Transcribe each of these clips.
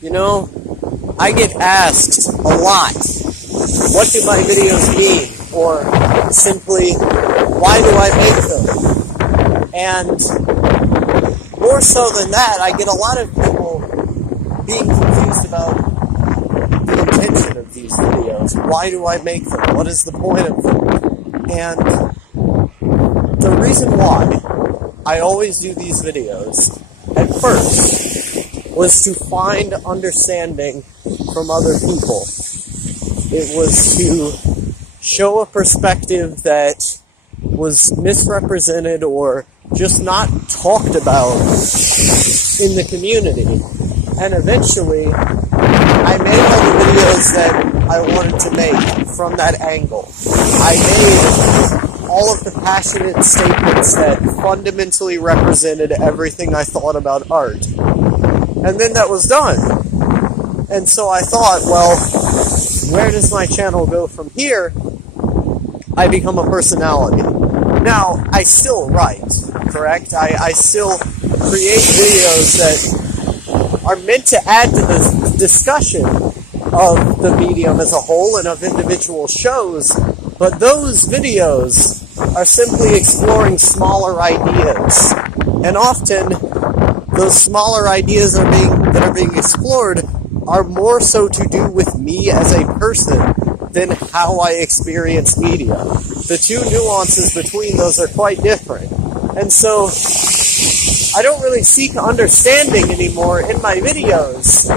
You know, I get asked a lot, what do my videos mean? Or simply, why do I make them? And more so than that, I get a lot of people being confused about the intention of these videos. Why do I make them? What is the point of them? And the reason why I always do these videos, at first, was to find understanding from other people. It was to show a perspective that was misrepresented or just not talked about in the community. And eventually, I made all the videos that I wanted to make from that angle. I made all of the passionate statements that fundamentally represented everything I thought about art. And then that was done. And so I thought, well, where does my channel go from here? I become a personality. Now, I still write, correct? I still create videos that are meant to add to the discussion of the medium as a whole and of individual shows, but those videos are simply exploring smaller ideas. And often, those smaller ideas that are being explored are more so to do with me as a person than how I experience media. The two nuances between those are quite different. And so, I don't really seek understanding anymore in my videos.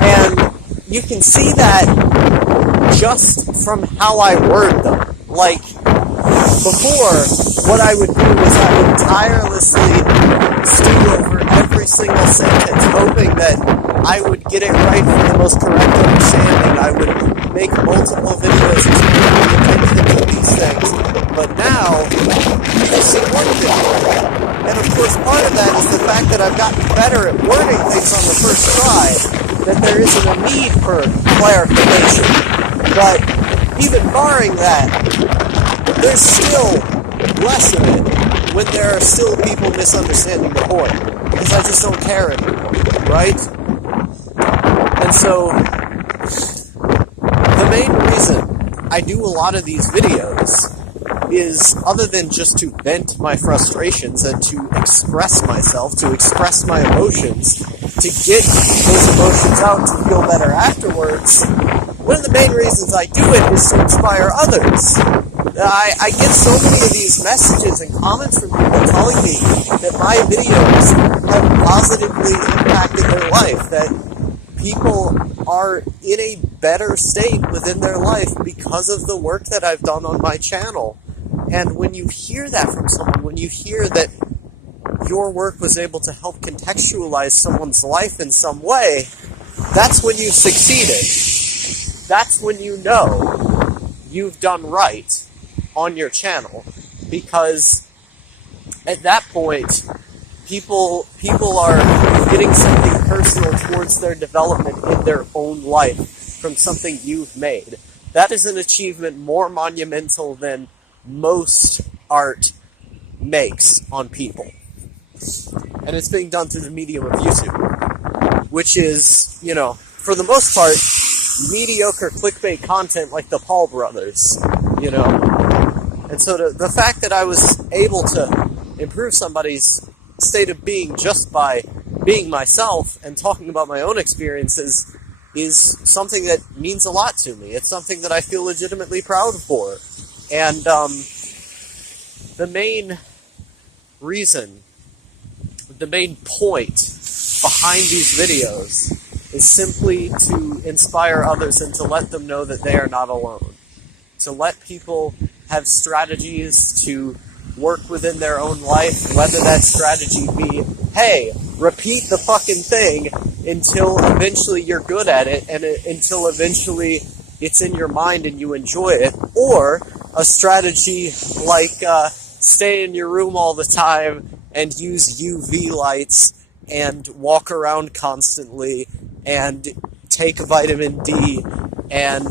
And you can see that just from how I word them. Like, before, what I would do is I would tirelessly stew over every single sentence, hoping that I would get it right for the most correct understanding. I would make multiple videos to pay attention to these things. But now, I see one video. And of course, part of that is the fact that I've gotten better at wording things on the first try, that there isn't a need for clarification. But even barring that, there's still less of it when there are still people misunderstanding the point. Because I just don't care anymore, right? And so, the main reason I do a lot of these videos is, other than just to vent my frustrations and to express myself, to express my emotions, to get those emotions out to feel better afterwards, one of the main reasons I do it is to inspire others. I get so many of these messages and comments from people telling me that my videos have positively impacted their life, that people are in a better state within their life because of the work that I've done on my channel. And when you hear that from someone, when you hear that your work was able to help contextualize someone's life in some way, that's when you've succeeded. That's when you know you've done right on your channel. Because at that point, people are getting something personal towards their development in their own life from something you've made. That is an achievement more monumental than most art makes on people. And it's being done through the medium of YouTube, which is, you know, for the most part, mediocre clickbait content like the Paul brothers, you know. And so the fact that I was able to improve somebody's state of being just by being myself and talking about my own experiences is something that means a lot to me. It's something that I feel legitimately proud for. And the main reason, the main point behind these videos is simply to inspire others and to let them know that they are not alone. To let people have strategies to work within their own life, whether that strategy be, hey, repeat the fucking thing until eventually you're good at it and until eventually it's in your mind and you enjoy it, or a strategy like stay in your room all the time and use UV lights and walk around constantly and take vitamin D and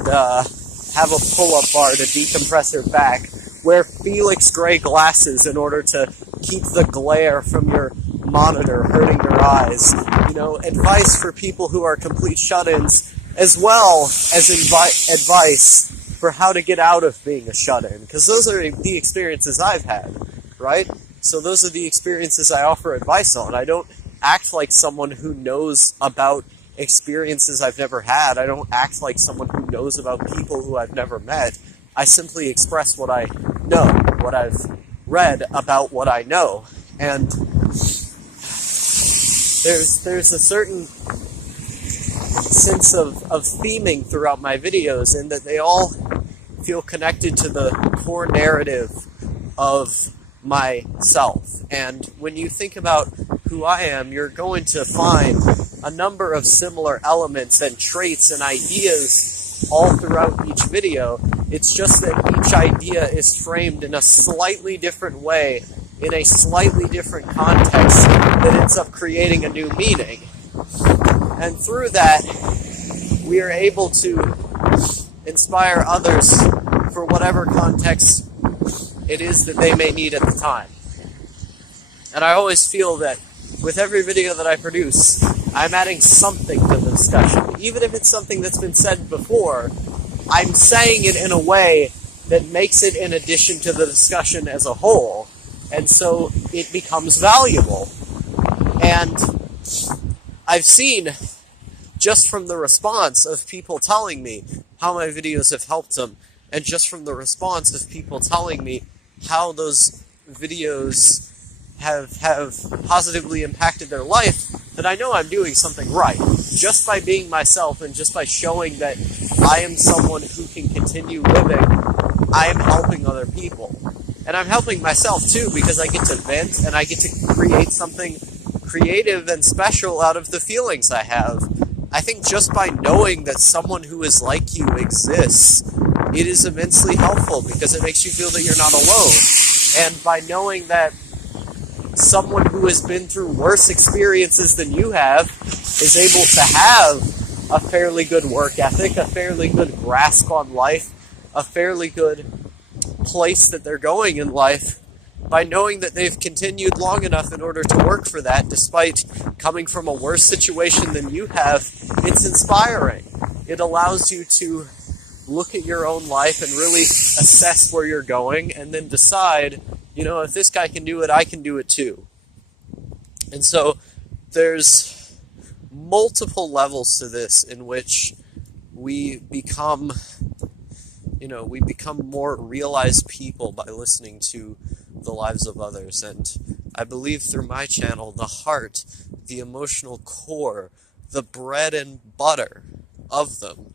have a pull-up bar to decompress your back, wear Felix Gray glasses in order to keep the glare from your monitor hurting your eyes, advice for people who are complete shut-ins, as well as advice for how to get out of being a shut-in, because those are the experiences I've had, right? So those are the experiences I offer advice on. I don't act like someone who knows about experiences I've never had. I don't act like someone who knows about people who I've never met. I simply express what I know, what I've read about what I know. And there's a certain sense of theming throughout my videos, in that they all feel connected to the core narrative of myself. And when you think about who I am, you're going to find a number of similar elements and traits and ideas all throughout each video. It's just that each idea is framed in a slightly different way, in a slightly different context, that ends up creating a new meaning. And through that, we are able to inspire others for whatever context it is that they may need at the time. And I always feel that with every video that I produce, I'm adding something to the discussion. Even if it's something that's been said before, I'm saying it in a way that makes it in addition to the discussion as a whole, and so it becomes valuable. And I've seen, just from the response of people telling me how my videos have helped them, and just from the response of people telling me how those videos have positively impacted their life, that I know I'm doing something right. Just by being myself and just by showing that I am someone who can continue living, I am helping other people. And I'm helping myself too, because I get to vent and I get to create something creative and special out of the feelings I have. I think just by knowing that someone who is like you exists, it is immensely helpful, because it makes you feel that you're not alone. And by knowing that someone who has been through worse experiences than you have is able to have a fairly good work ethic, a fairly good grasp on life, a fairly good place that they're going in life, by knowing that they've continued long enough in order to work for that, despite coming from a worse situation than you have, it's inspiring. It allows you to look at your own life and really assess where you're going, and then decide, if this guy can do it, I can do it too. And so there's multiple levels to this in which we become more realized people by listening to the lives of others. And I believe through my channel, the heart, the emotional core, the bread and butter of them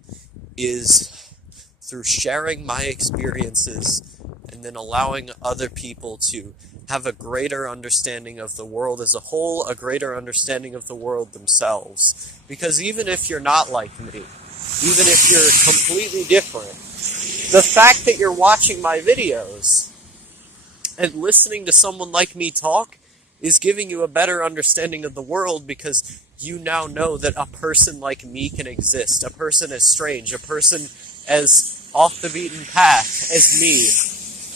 is through sharing my experiences and then allowing other people to have a greater understanding of the world as a whole, a greater understanding of the world themselves. Because even if you're not like me, even if you're completely different, the fact that you're watching my videos and listening to someone like me talk is giving you a better understanding of the world, because you now know that a person like me can exist, a person as strange, a person as off the beaten path as me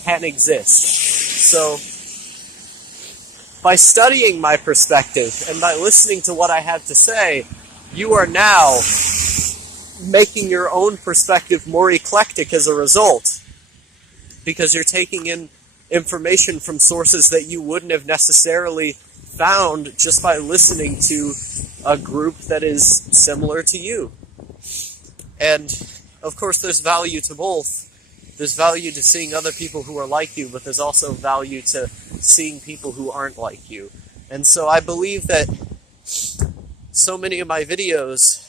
can exist. So, by studying my perspective and by listening to what I have to say, you are now making your own perspective more eclectic as a result, because you're taking in information from sources that you wouldn't have necessarily found just by listening to a group that is similar to you. And of course, there's value to both. There's value to seeing other people who are like you, but there's also value to seeing people who aren't like you. And so I believe that so many of my videos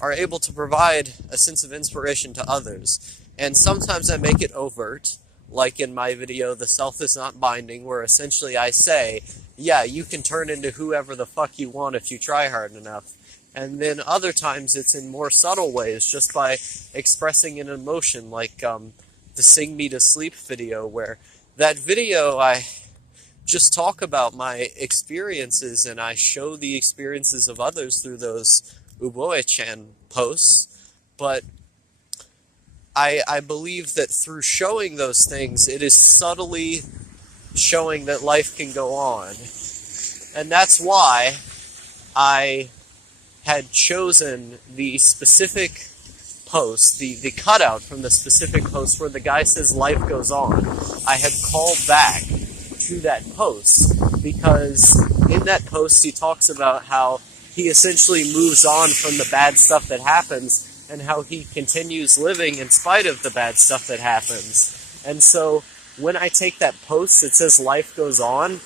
are able to provide a sense of inspiration to others. And sometimes I make it overt, like in my video, The Self Is Not Binding, where essentially I say, yeah, you can turn into whoever the fuck you want if you try hard enough. And then other times it's in more subtle ways, just by expressing an emotion, like the Sing Me to Sleep video, where that video I just talk about my experiences and I show the experiences of others through those Uboe-chan posts, but I believe that through showing those things, it is subtly showing that life can go on. And that's why I had chosen the specific post, the cutout from the specific post where the guy says life goes on. I had called back to that post because in that post he talks about how he essentially moves on from the bad stuff that happens and how he continues living in spite of the bad stuff that happens. And so when I take that post that says life goes on,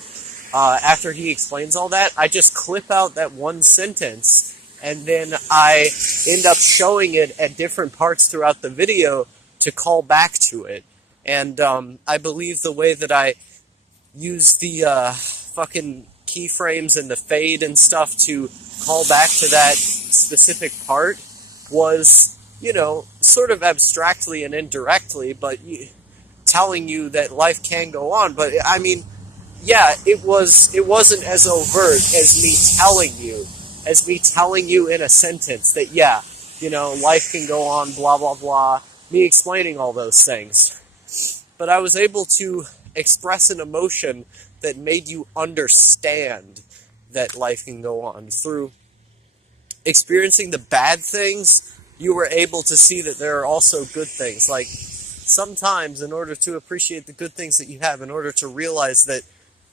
after he explains all that, I just clip out that one sentence and then I end up showing it at different parts throughout the video to call back to it. And I believe the way that I use the fucking keyframes and the fade and stuff to call back to that specific part was, you know, sort of abstractly and indirectly, but telling you that life can go on. But I mean, yeah, it wasn't as overt as me telling you in a sentence that, yeah, you know, life can go on, blah, blah, blah, me explaining all those things. But I was able to express an emotion that made you understand that life can go on. Through experiencing the bad things, you were able to see that there are also good things. Like, sometimes in order to appreciate the good things that you have, in order to realize that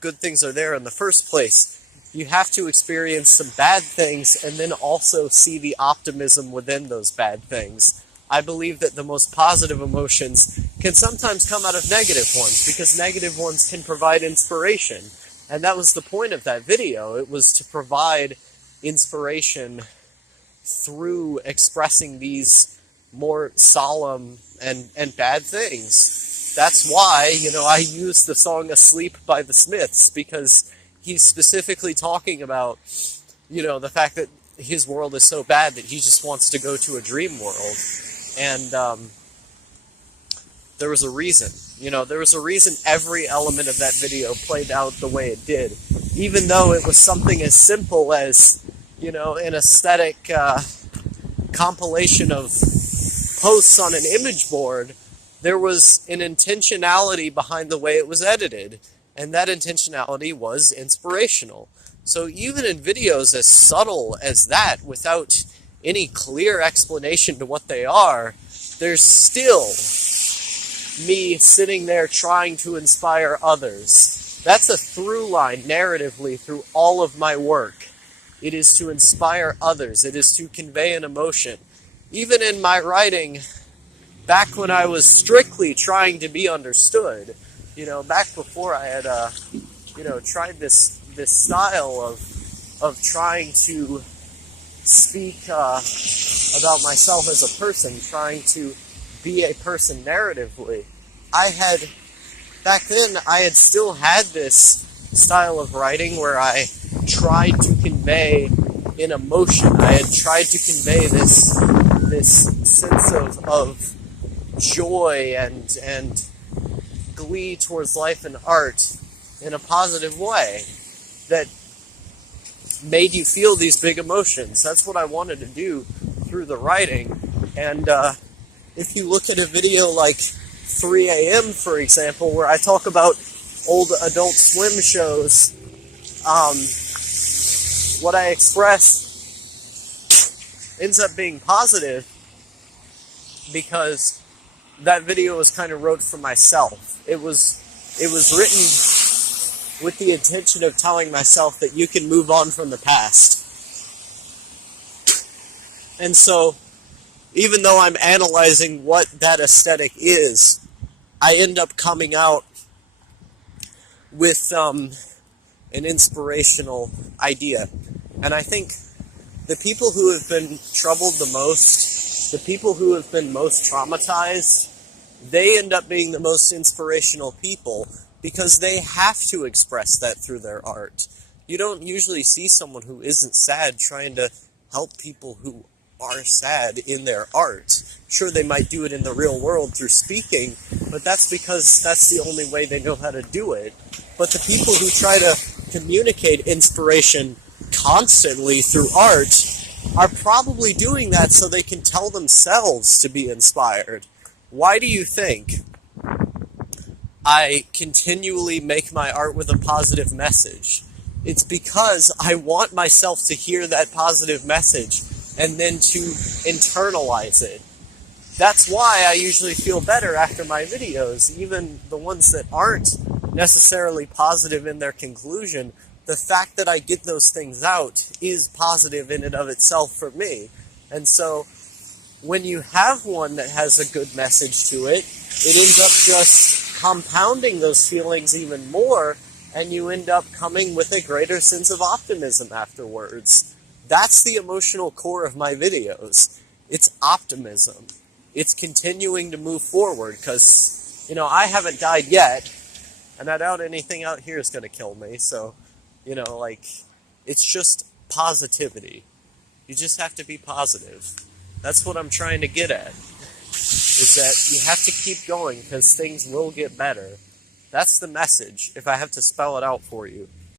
good things are there in the first place, you have to experience some bad things and then also see the optimism within those bad things. I believe that the most positive emotions can sometimes come out of negative ones, because negative ones can provide inspiration. And that was the point of that video. It was to provide inspiration through expressing these more solemn and bad things. That's why, you know, I used the song Asleep by the Smiths, because he's specifically talking about, you know, the fact that his world is so bad that he just wants to go to a dream world. And there was a reason. You know, there was a reason every element of that video played out the way it did. Even though it was something as simple as, you know, an aesthetic compilation of posts on an image board, there was an intentionality behind the way it was edited. And that intentionality was inspirational. So even in videos as subtle as that, without any clear explanation to what they are, there's still me sitting there trying to inspire others. That's a through line narratively through all of my work. It is to inspire others. It is to convey an emotion. Even in my writing, back when I was strictly trying to be understood, you know, back before I had, you know, tried this style of trying to speak about myself as a person, trying to be a person narratively, back then, I had still had this style of writing where I tried to convey an emotion. I had tried to convey this sense of joy and glee towards life and art in a positive way that made you feel these big emotions. That's what I wanted to do through the writing. And if you look at a video like 3 AM, for example, where I talk about old Adult Swim shows, what I express ends up being positive because that video was kind of wrote for myself. It was written with the intention of telling myself that you can move on from the past. And so, even though I'm analyzing what that aesthetic is, I end up coming out with an inspirational idea. And I think the people who have been troubled the most, the people who have been most traumatized, they end up being the most inspirational people because they have to express that through their art. You don't usually see someone who isn't sad trying to help people who are sad in their art. Sure, they might do it in the real world through speaking, but that's because that's the only way they know how to do it. But the people who try to communicate inspiration constantly through art are probably doing that so they can tell themselves to be inspired. Why do you think I continually make my art with a positive message? It's because I want myself to hear that positive message and then to internalize it. That's why I usually feel better after my videos, even the ones that aren't necessarily positive in their conclusion. The fact that I get those things out is positive in and of itself for me. And so when you have one that has a good message to it, it ends up just compounding those feelings even more, and you end up coming with a greater sense of optimism afterwards. That's the emotional core of my videos. It's optimism. It's continuing to move forward, because, I haven't died yet, and I doubt anything out here is going to kill me, so, it's just positivity. You just have to be positive. That's what I'm trying to get at, is that you have to keep going, because things will get better. That's the message, if I have to spell it out for you.